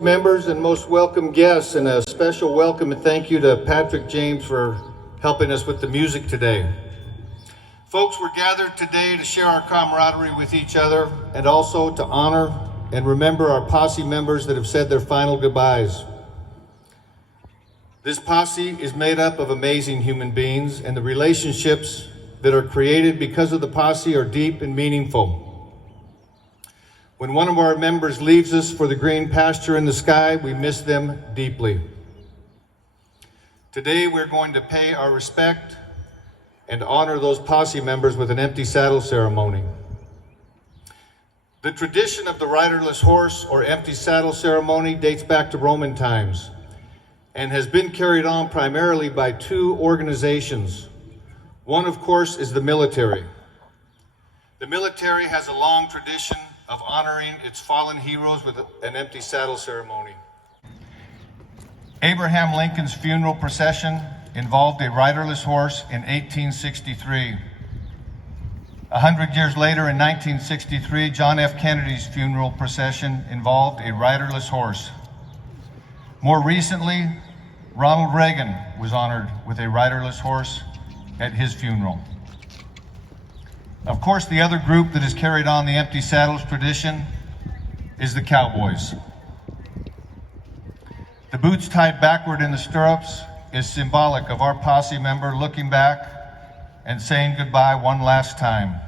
Members and most welcome guests, and a special welcome and thank you to Patrick James for helping us with the music today. Folks, we're gathered today to share our camaraderie with each other and also to honor and remember our Posse members that have said their final goodbyes. This Posse is made up of amazing human beings, and the relationships that are created because of the Posse are deep and meaningful. When one of our members leaves us for the green pasture in the sky, we miss them deeply. Today, we're going to pay our respect and honor those Posse members with an empty saddle ceremony. The tradition of the riderless horse or empty saddle ceremony dates back to Roman times and has been carried on primarily by two organizations. One, of course, is the military. The military has a long tradition of honoring its fallen heroes with an empty saddle ceremony. Abraham Lincoln's funeral procession involved a riderless horse in 1863. 100 years later, in 1963, John F. Kennedy's funeral procession involved a riderless horse. More recently, Ronald Reagan was honored with a riderless horse at his funeral. Of course, the other group that has carried on the empty saddles tradition is the cowboys. The boots tied backward in the stirrups is symbolic of our Posse member looking back and saying goodbye one last time.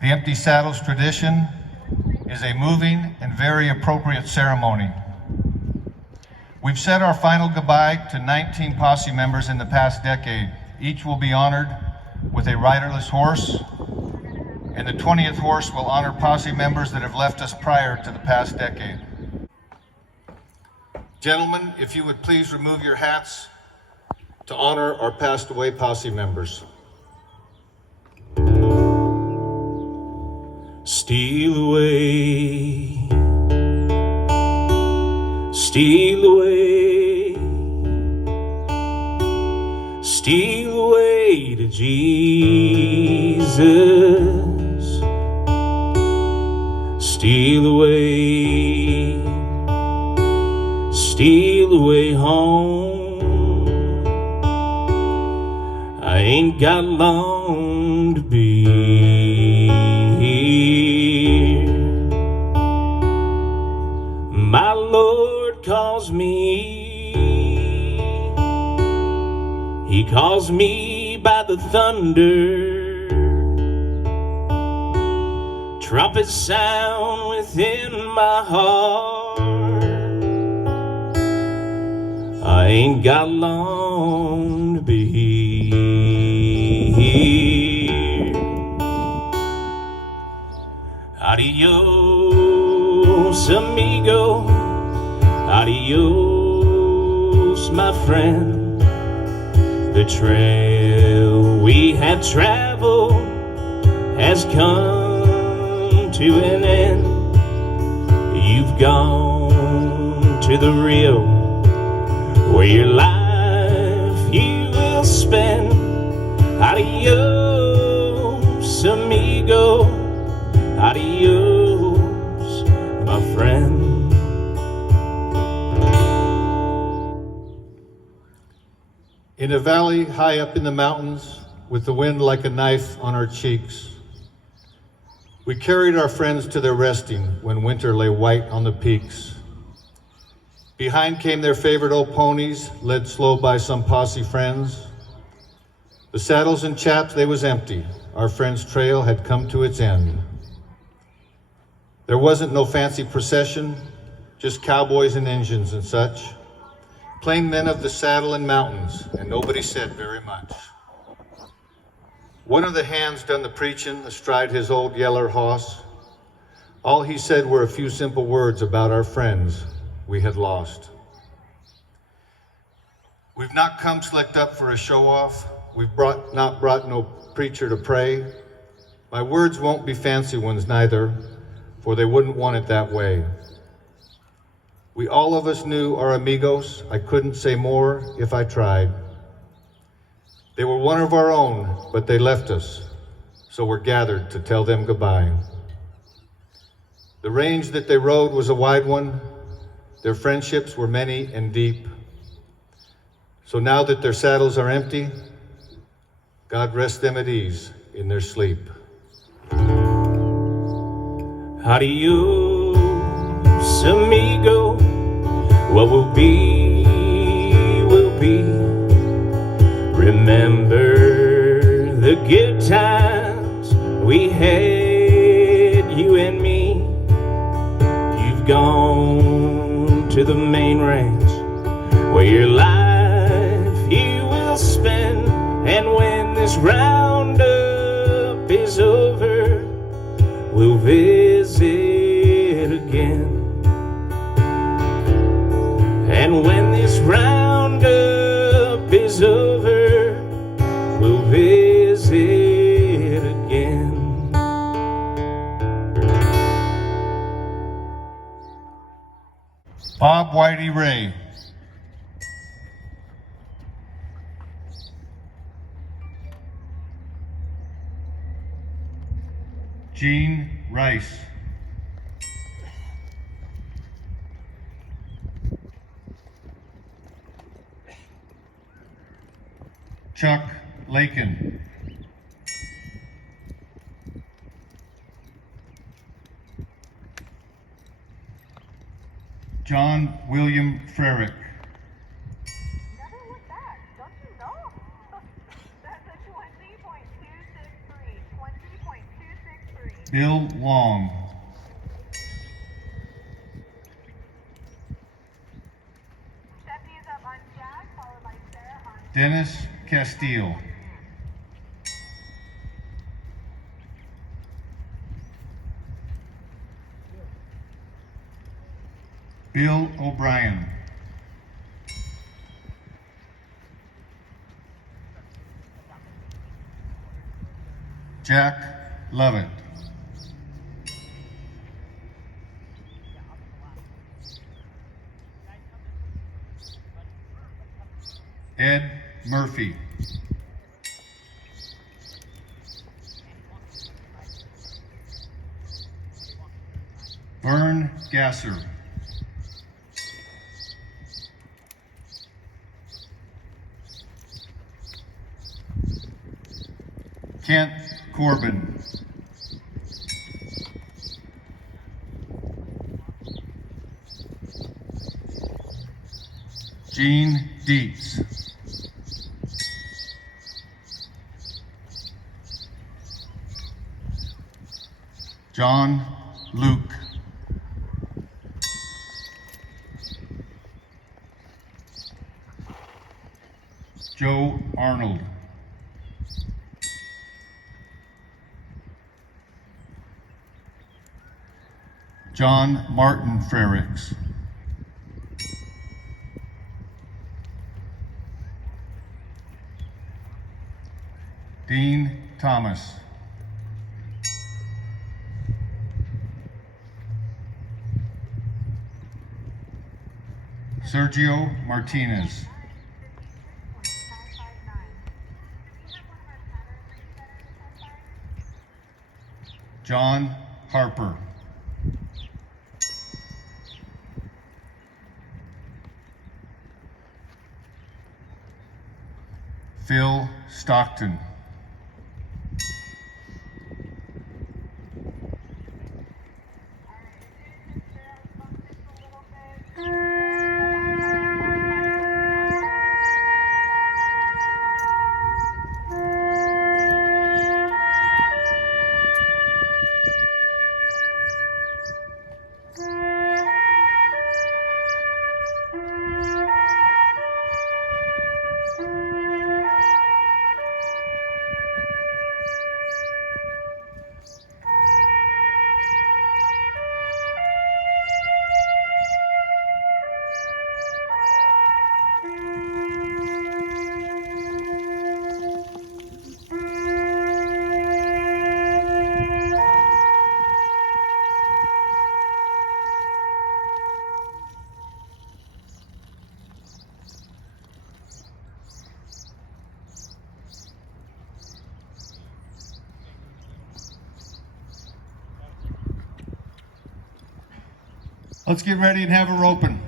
The empty saddles tradition is a moving and very appropriate ceremony. We've said our final goodbye to 19 Posse members in the past decade. Each will be honored with a riderless horse, and the 20th horse will honor Posse members that have left us prior to the past decade. Gentlemen, if you would please remove your hats to honor our passed away Posse members. Steal away, steal away, steal away to Jesus. Steal away, steal away home. I ain't got long to be here. My Lord calls me. He calls me by the thunder. Trumpets sound within my heart. I ain't got long to be here. Adios, amigo. Adios, my friend. The trail we had traveled has come to an end. You've gone to the Rio, where your life you will spend. Adios, amigo. Adios, my friend. In a valley high up in the mountains, with the wind like a knife on our cheeks, we carried our friends to their resting when winter lay white on the peaks. Behind came their favorite old ponies, led slow by some Posse friends. The saddles and chaps, they was empty. Our friend's trail had come to its end. There wasn't no fancy procession, just cowboys and Injuns and such. Plain men of the saddle and mountains, and nobody said very much. One of the hands done the preachin' astride his old yeller hoss. All he said were a few simple words about our friends we had lost. We've not come slicked up for a show-off. We've not brought no preacher to pray. My words won't be fancy ones neither, for they wouldn't want it that way. We all of us knew our amigos. I couldn't say more if I tried. They were one of our own, but they left us, so we're gathered to tell them goodbye. The range that they rode was a wide one. Their friendships were many and deep. So now that their saddles are empty, God rest them at ease in their sleep. Adios, amigo. What will be, will be. Remember the good times we had, you and me. You've gone to the main ranch where your life you will spend. And when this roundup is over, we'll visit again. And when this roundup is over, we'll visit again. Bob Whitey Ray. Gene Rice. Chuck Lakin. John William Frerick. Never look back, don't you know? That's a 20.263. 20.263. Bill Long. Stephanie is up on Jack, followed by Sarah on Dennis Castile. Bill O'Brien. Jack Lovett. Ed Murphy. Vern Gasser. Kent Corbin. Gene Dietz. John Luke. Joe Arnold. John Martin Frericks. Dean Thomas. Sergio Martinez. John Harper. Phil Stockton. Let's get ready and have her open.